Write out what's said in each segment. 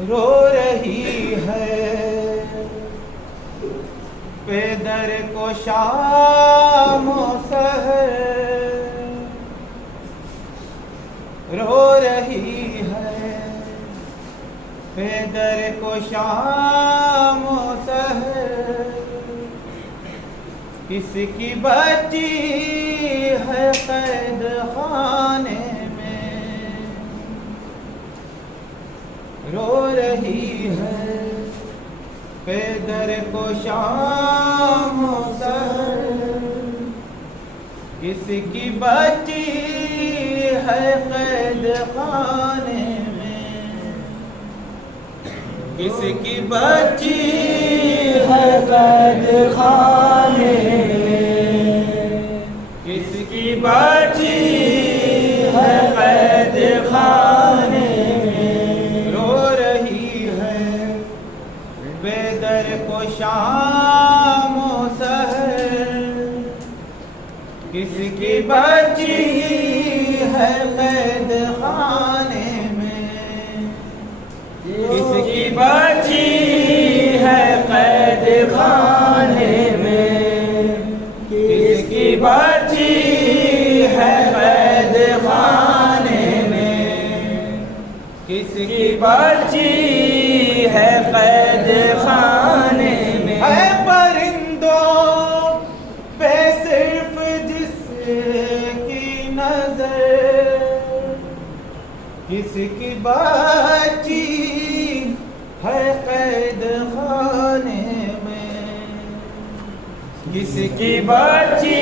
रो रही है पेदर को शाम सहर, रो रही है पेदर को शाम सहर। किसकी बच्ची है कैद खाने में, रो रही है पेदर को शाम सहर। किसकी बच्ची है कैद खाने में, किसकी बच्ची है कैद खाने में, किसकी बच्ची है कैद खाने में। रो रही है पेदर को शाम सहर। किसकी बच्ची है कैद खाने में, किसकी बच्ची है कैद खाने में, किसकी बच्ची है कैद खाने में, किसकी बच्ची है कैद खाने में। है परिंदों पे सिर्फ जिसकी नजर, किसकी बच्ची है कैद खाने में, किसकी बच्ची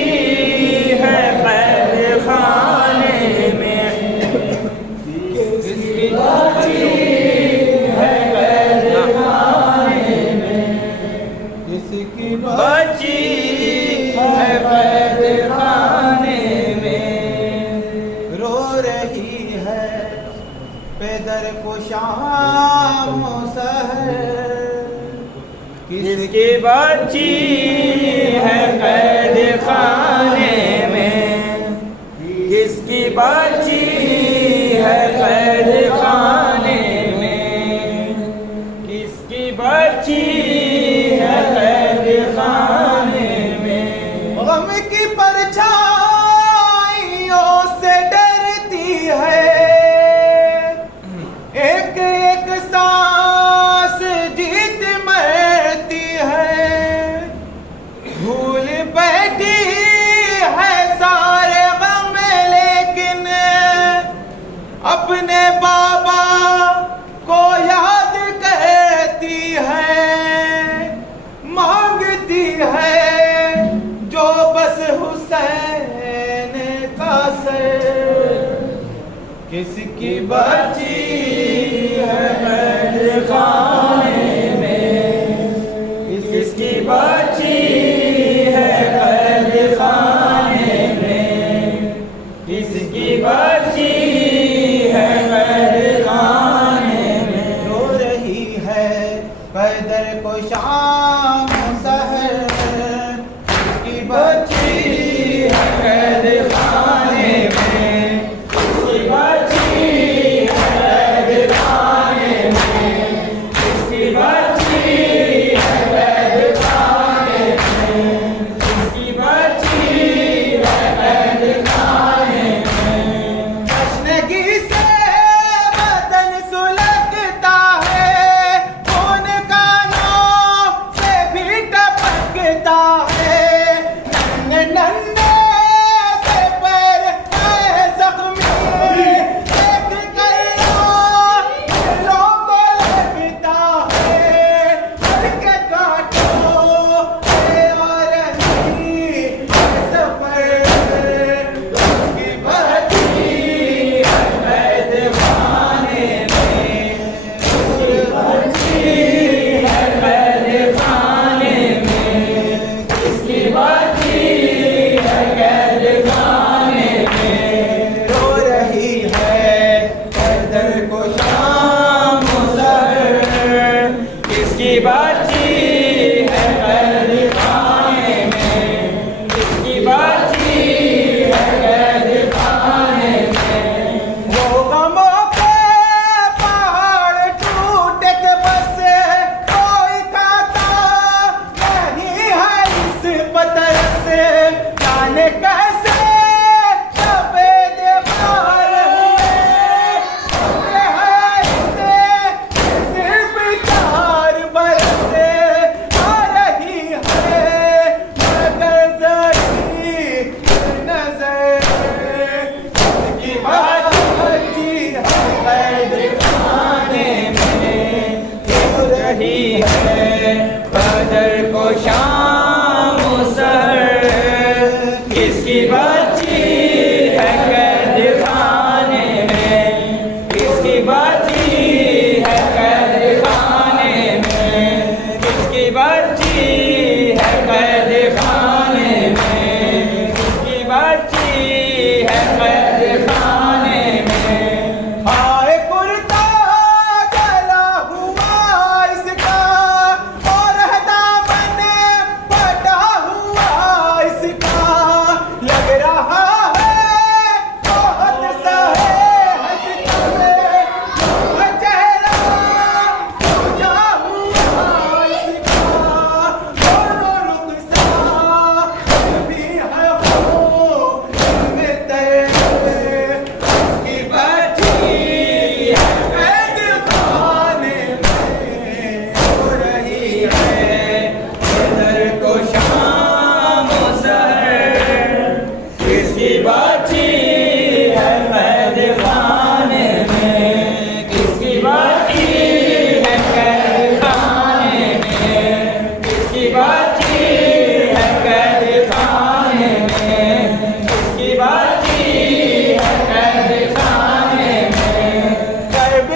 है कैद खाने में, किसकी बच्ची है कैद खाने में, किसकी बच्ची है कैद खाने में। रो रही है पेदर को शाम सहर। किसकी बच्ची है कैद खाने में, किसकी बच्ची है कैद खाने में, किसकी बच्ची है कैद खाने में। गम की परछाइयों से डरती है, एक एक सांस जीत मरती है। भूल बैठी है सारे गम लेकिन अपने बाबा को याद करती है। मांगती है जो बस हुसैन का सर। किसकी बच्ची है कैद खाने में, किसकी बच्ची है कैद खाने में, किसकी बच्ची है कैद खाने में। रो रही है पैदर को शाम सहर। किसकी बच्ची है कैद खाने में, किसकी बच्ची है कैद खाने में, किसकी बच्ची है कैद खाने में, किसकी बच्ची है कैद खाने में। तशनगी से बदन सुलगता है, खून का नौ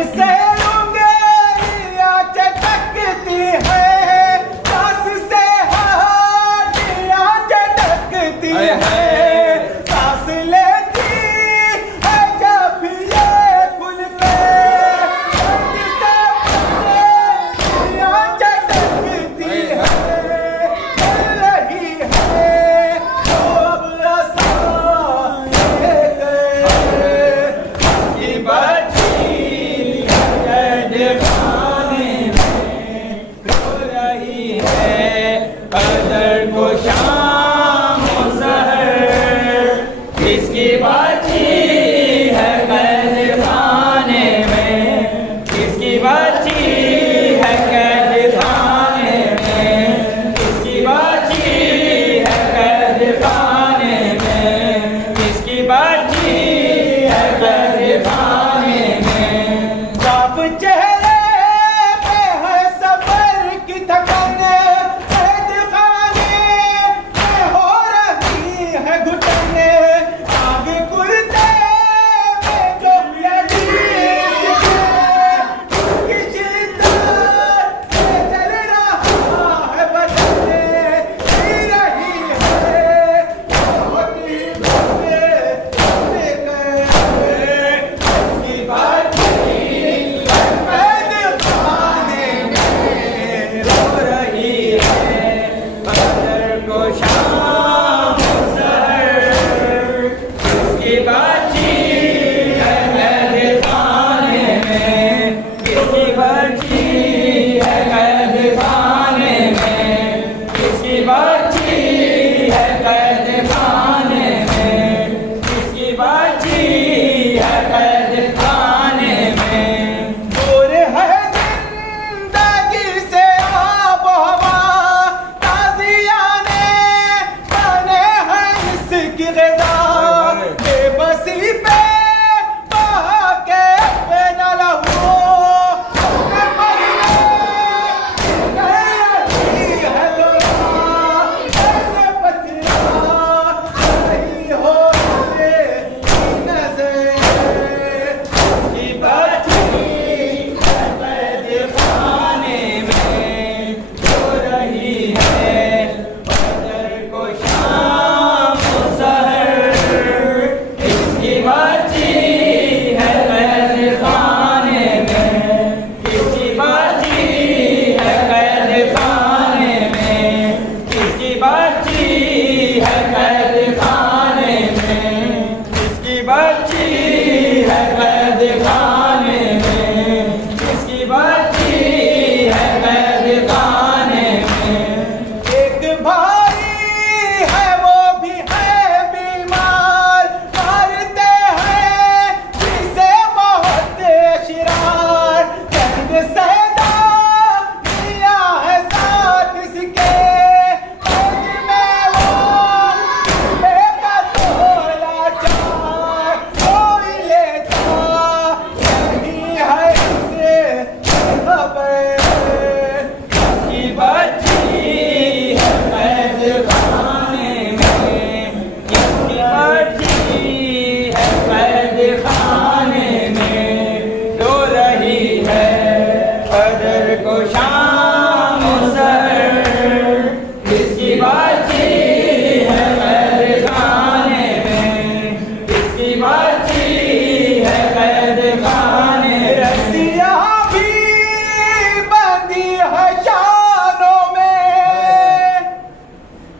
से उंगलियां चटकती है, सांस से हड्डियां चटकती है, सांस लेती है जब ये खुल के, दर्द से हड्डियां चटकती है, चल रही है तो अब आसान ये गए की बची कैद खाने में, रो रही है कदर को शाम सहर, किसकी बची है कैद खाने में, किसकी बची है कैद खाने में, किसकी बची है कैद खाने में, किसकी बची है कैद खाने में। साफ चेहरे पे है सफर की थकन, कैद खाने में हो रही है घुटन, आग कुर्ते में जो लगी उसकी शिद्दत से जल रहा है बदन, जी रही है बहुत ही बड़े गए उसकी बची है कैद खाने में, रो रही है कदर को शाम सहर, किसकी बची है कैद खाने में, किसकी बची है कैद खाने में, किसकी बची है कैद खाने में, किसकी बची है कैद खाने में। दूर है जिंदगी से आब हवा, ताज़ियाने बने हैं इसकी ग़िज़ा, बेबसी पे बहा के न लहू, अपने मरने गई है दुआ, ऐसे पथरा नहीं हो से नज़र, की बची है कैद खाने में, रो रही है कदर को शाम सहर, किसकी बची है कैद खाने में, किसकी बची है कैद खाने में, किसकी बची है कैद खाने में, किसकी बची है कैद खाने में, किसकी बची है कैद खाने में। एक भाई है वो भी है बीमार, मारते हैं जिसे बहुत शिरार, जंग सैदा दिया है साथ इसके, कैद में वो बेकसोला चार, कोई लेता नहीं है इसे खबर, किसकी बची है कैद खाने में, किसकी बची है कैद खाने में, रो रही है कदर को शाम सहर, किसकी बची है कैद खाने में, किसकी बची है कैद खाने में। रस्सियाँ भी बंधी है शानों में,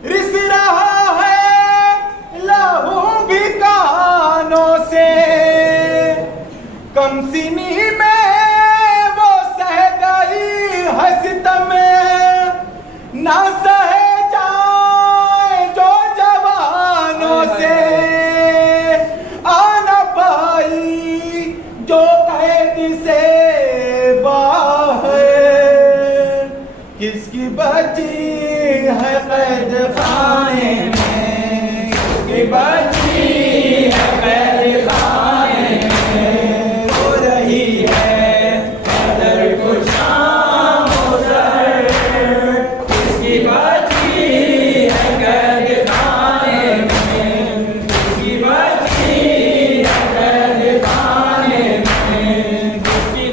रिस रहा है लहू भी कानों से, कमसिनी में वो सह गई है सितम, ना सहे जाए जो जवानों से, आना पाई जो कैद से बाहर, किसकी बची है कैद खाने में, किसकी बची है कैद खाने में, रो रही है कदर को शाम सहर, किसकी बची है कैद खाने में, किसकी बची है कैद खाने में, किसकी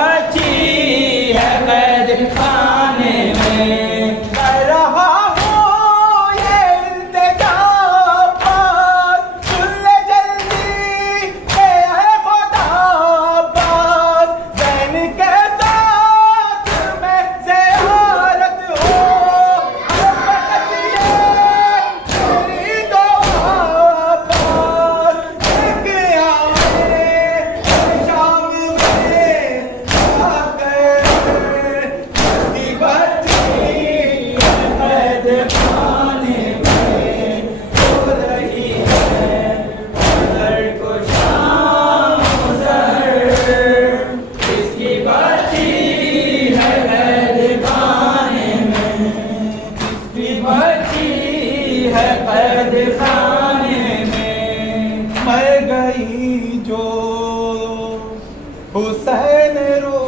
बच्ची है कैद खाने में। कर रहा हूँ ये इल्तिजा पास, सुन ले जल्दी ये है खुदा पास। ज़ैन के साथ में ज़ियारत हो, हर वक्त ये मेरी दुआ पास। एक आए शाम में आकर उसकी बच्ची कैद खाने में हो रही है। नजर को शाम गुज़र, इसकी बच्ची है कैद खाने में, इसकी बच्ची है कैद खाने में। मर गई जो हुसैन रो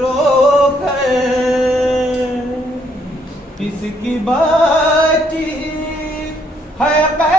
रो कर, इसकी बच्ची है कैद